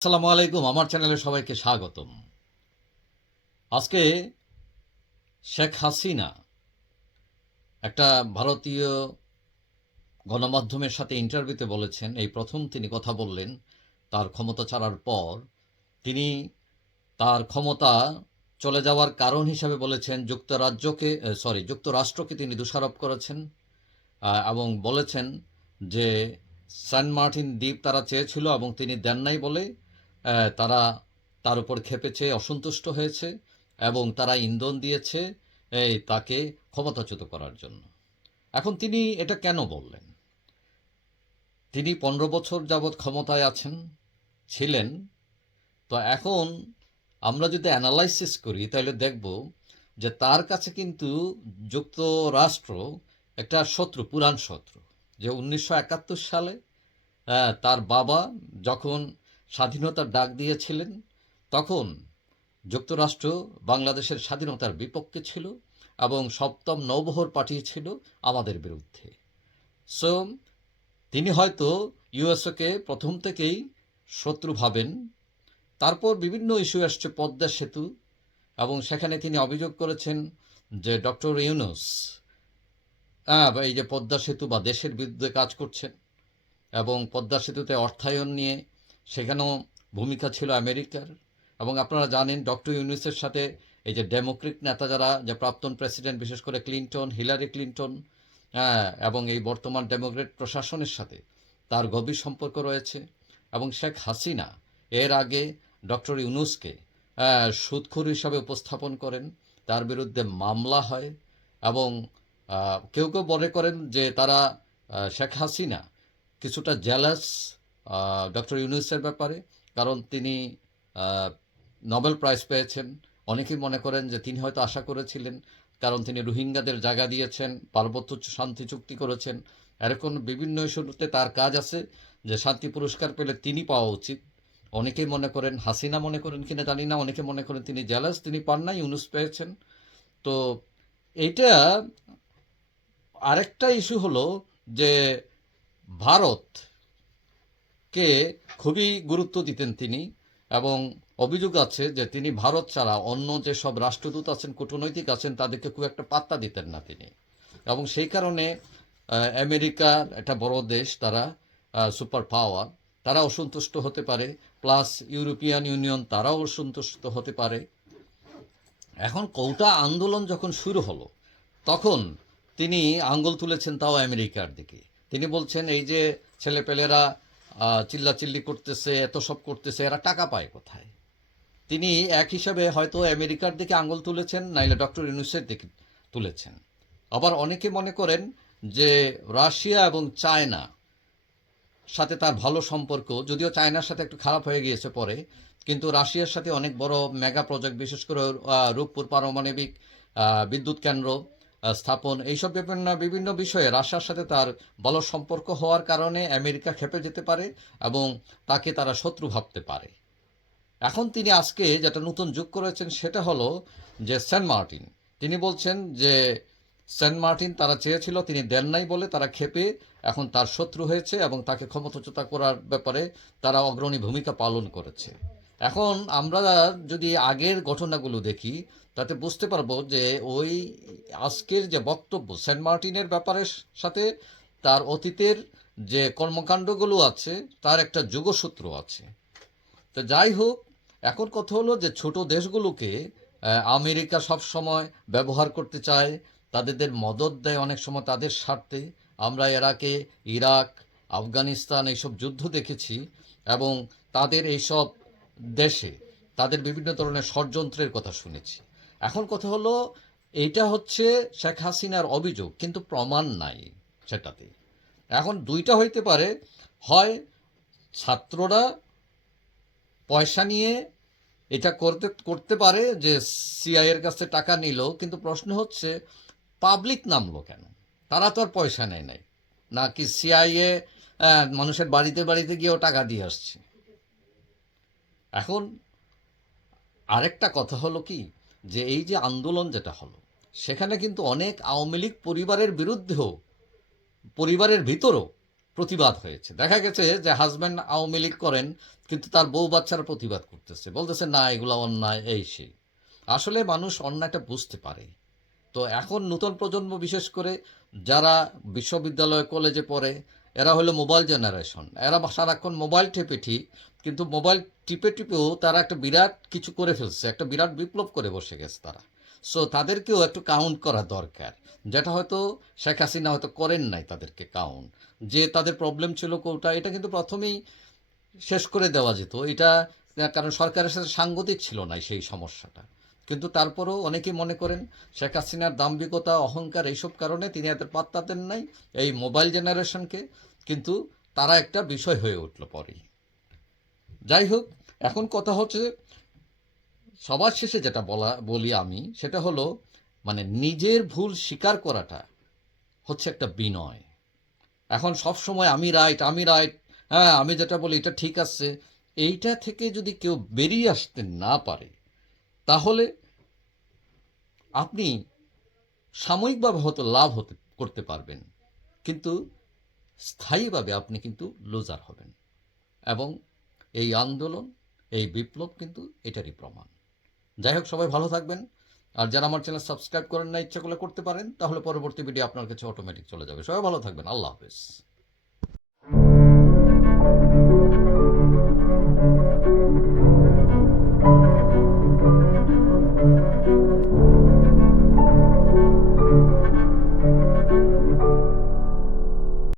আসসালামু আলাইকুম, আমার চ্যানেলে সবাইকে স্বাগতম। আজকে শেখ হাসিনা একটা ভারতীয় গণমাধ্যমের সাথে ইন্টারভিউতে বলেছেন, এই প্রথম তিনি কথা বললেন তার ক্ষমতা ছাড়ার পর। তিনি তার ক্ষমতা চলে যাওয়ার কারণ হিসাবে বলেছেন, যুক্তরাজ্যকে সরি যুক্তরাষ্ট্রকে তিনি দোষারোপ করেছেন এবং বলেছেন যে সেন্ট মার্টিন দ্বীপ তারা চেয়েছিল এবং তিনি দেন নাই বলে তারা তার উপর খেপেছে অসন্তুষ্ট হয়েছে এবং তারা ইন্ধন দিয়েছে এই তাকে ক্ষমতাচ্যুত করার জন্য। এখন তিনি এটা কেন বললেন? তিনি পনেরো বছর যাবৎ ক্ষমতায় আছেন, ছিলেন। তো এখন আমরা যদি অ্যানালাইসিস করি, তাহলে দেখব যে তার কাছে কিন্তু যুক্তরাষ্ট্র একটা শত্রু, পুরাণ শত্রু। যে উনিশশো একাত্তর সালে তার বাবা যখন স্বাধীনতার ডাক দিয়েছিলেন। তখন যুক্তরাষ্ট্র বাংলাদেশের স্বাধীনতার বিপক্ষে ছিল এবং সপ্তম নৌবহর পাঠিয়েছিল আমাদের বিরুদ্ধে। সো তিনি হয়তো ইউএসওকে প্রথম থেকেই শত্রু ভাবেন। তারপর বিভিন্ন ইস্যু আসছে, পদ্মা সেতু, এবং সেখানে তিনি অভিযোগ করেছেন যে ডক্টর ইউনুস বা এই যে পদ্মা সেতু বা দেশের বিরুদ্ধে কাজ করছেন এবং পদ্মা সেতুতে অর্থায়ন নিয়ে সেখানেও ভূমিকা ছিল আমেরিকার। এবং আপনারা জানেন ডক্টর ইউনুসের সাথে এই যে ডেমোক্রেট নেতা যারা যে প্রাক্তন প্রেসিডেন্ট বিশেষ করে ক্লিনটন হিলারি ক্লিনটন হ্যাঁ, এবং এই বর্তমান ডেমোক্রেট প্রশাসনের সাথে তার গভীর সম্পর্ক রয়েছে। এবং শেখ হাসিনা এর আগে ডক্টর ইউনুসকে আহ, সুদখোর হিসাবে উপস্থাপন করেন। তার বিরুদ্ধে মামলা হয় এবং কেউ কেউ মনে করেন যে তারা শেখ হাসিনা কিছুটা জেলাস ডক্টর ইউনুসের ব্যাপারে, কারণ তিনি নোবেল প্রাইজ পেয়েছেন। অনেকেই মনে করেন যে তিনি হয়তো আশা করেছিলেন, কারণ তিনি রোহিঙ্গাদের জায়গা দিয়েছেন, পার্বত্য শান্তি চুক্তি করেছেন। এরকম বিভিন্ন ইস্যুতে তার কাজ আছে যে শান্তি পুরস্কার পেলে তিনি পাওয়া উচিত। অনেকেই মনে করেন, হাসিনা মনে করেন কিনা জানি না, অনেকে মনে করেন তিনি জেলাস, তিনি পান নাই, ইউনুস পেয়েছেন। তো এইটা আরেকটা ইস্যু হলো যে ভারতকে খুবই গুরুত্ব দিতেন তিনি, এবং অভিযোগ আছে যে তিনি ভারত ছাড়া অন্য যেসব রাষ্ট্রদূত আছেন, কূটনৈতিক আছেন, তাদেরকে খুব একটা পাত্তা দিতেন না তিনি। এবং সেই কারণে আমেরিকার একটা বড় দেশ, তারা সুপার পাওয়ার, তারা অসন্তুষ্ট হতে পারে, প্লাস ইউরোপিয়ান ইউনিয়ন, তারাও অসন্তুষ্ট হতে পারে। এখন কৌটা আন্দোলন যখন শুরু হলো, তখন তিনি আঙ্গুল তুলেছেন তাও আমেরিকার দিকে। তিনি বলছেন, এই যে ছেলেপেলেরা চিল্লাচিল্লি করতেছে, এত সব করতেছে, এরা টাকা পায় কোথায়? তিনি এক হিসাবে হয়তো আমেরিকার দিকে আঙুল তুলেছেন, নাইলে ডক্টর ইউনুসের দিকে তুলেছেন। আবার অনেকে মনে করেন যে রাশিয়া এবং চায়না সাথে তার ভালো সম্পর্ক, যদিও চায়নার সাথে একটু খারাপ হয়ে গিয়েছে পরে, কিন্তু রাশিয়ার সাথে অনেক বড় মেগা প্রজেক্ট, বিশেষ করে রূপপুর পারমাণবিক বিদ্যুৎ কেন্দ্র স্থাপন। এইসব বিভিন্ন বিভিন্ন বিষয়ে রাশিয়ার সাথে তার ভালো সম্পর্ক হওয়ার কারণে আমেরিকা খেপে যেতে পারে এবং তাকে তারা শত্রু ভাবতে পারে। এখন তিনি আজকে যেটা নতুন যোগ করেছেন সেটা হলো যে সেন্ট মার্টিন। তিনি বলছেন যে সেন্ট মার্টিন তারা চেয়েছিল, তিনি দেন নাই বলে তারা খেপে এখন তার শত্রু হয়েছে এবং তাকে ক্ষমতাচ্যুত করার ব্যাপারে তারা অগ্রণী ভূমিকা পালন করেছে। এখন আমরা যদি আগের ঘটনাগুলো দেখি, তাতে বুঝতে পারব যে ওই আজকের যে বক্তব্য, সেন্ট মার্টিনের ব্যাপারের সাথে তার অতীতের যে কর্মকাণ্ডগুলো আছে, তার একটা যুগসূত্র আছে। তো যাই হোক, এখন কথা হলো যে ছোট দেশগুলোকে আমেরিকা সব সময় ব্যবহার করতে চায় তাদের মদত দেয় অনেক সময় তাদের স্বার্থে। আমরা এরাকে ইরাক, আফগানিস্তান এইসব যুদ্ধ দেখেছি এবং তাদের এইসব দেশে তাদের বিভিন্ন ধরনের ষড়যন্ত্রের কথা শুনেছি। এখন কথা হলো, এটা হচ্ছে শেখ হাসিনার অভিযোগ, কিন্তু প্রমাণ নাই সেটাতে। এখন দুইটা হইতে পারে, হয় ছাত্ররা পয়সা নিয়ে এটা করতে করতে পারে যে সিআই এর কাছে টাকা নিল, কিন্তু প্রশ্ন হচ্ছে পাবলিক নামলো কেন? তারা তো আর পয়সা নেয় নাই। নাকি সিআইএ মানুষের বাড়িতে বাড়িতে গিয়েও টাকা দিয়ে আসছে? এখন আরেকটা কথা হলো কি, যে এই যে আন্দোলন যেটা হলো, সেখানে কিন্তু অনেক আওয়ামী লীগ পরিবারের বিরুদ্ধেও, পরিবারের ভিতরও প্রতিবাদ হয়েছে। দেখা গেছে যে হাজব্যান্ড আওয়ামী লীগ করেন, কিন্তু তার বউ বাচ্চারা প্রতিবাদ করতেছে। বলতেছে, না, এগুলো অন্যায়, এই সেই। আসলে মানুষ অন্যায়টা বুঝতে পারে। তো এখন নতুন প্রজন্ম, বিশেষ করে যারা বিশ্ববিদ্যালয় কলেজে পড়ে এরা হলো মোবাইল জেনারেশন এরা সারাক্ষণ মোবাইল টেপে ঠিক, কিন্তু মোবাইল টিপে টিপেও তারা একটা বিরাট কিছু করে ফেলছে, একটা বিরাট বিপ্লব করে বসে গেছে তারা। সো তাদেরকেও একটু কাউন্ট করা দরকার। যেটা হয়তো শেখ হাসিনা হয়তো করেন নাই তাদেরকে কাউন্ট যে তাদের প্রবলেম ছিল কোটা এটা কিন্তু প্রথমেই শেষ করে দেওয়া যেত। এটা কারণ সরকারের সাথে সাংগতিক ছিল না সেই সমস্যাটা। কিন্তু তারপরেও অনেকেই মনে করেন শেখ হাসিনার দাম্ভিকতা, অহংকার এইসব কারণে তিনি এদের পাত্তা দেন নাই এই মোবাইল জেনারেশনকে। কিন্তু তারা একটা বিষয় হয়ে উঠল পরেই। যাই হোক, এখন কথা হচ্ছে, সবার শেষে যেটা বলা, বলি আমি, সেটা হলো মানে নিজের ভুল স্বীকার করাটা হচ্ছে একটা বিনয়। এখন সব সময় আমি রাইট আমি রাইট হ্যাঁ আমি যেটা বলি এটা ঠিক আছে। এইটা থেকে যদি কেউ বেরিয়ে আসতে না পারে তাহলে আপনি সাময়িকভাবে হয়তো লাভ হতে, করতে পারবেন। কিন্তু স্থায়ীভাবে আপনি কিন্তু লুজার হবেন। এবং এই আন্দোলন, এই বিপ্লব কিন্তু এটারই প্রমাণ। যাই হোক, সবাই ভালো থাকবেন। আর যারা আমার চ্যানেল সাবস্ক্রাইব করেন না, ইচ্ছা করলে করতে পারেন, তাহলে পরবর্তী ভিডিও আপনার কাছে অটোমেটিক চলে যাবে। সবাই ভালো থাকবেন। আল্লাহ হাফেজ।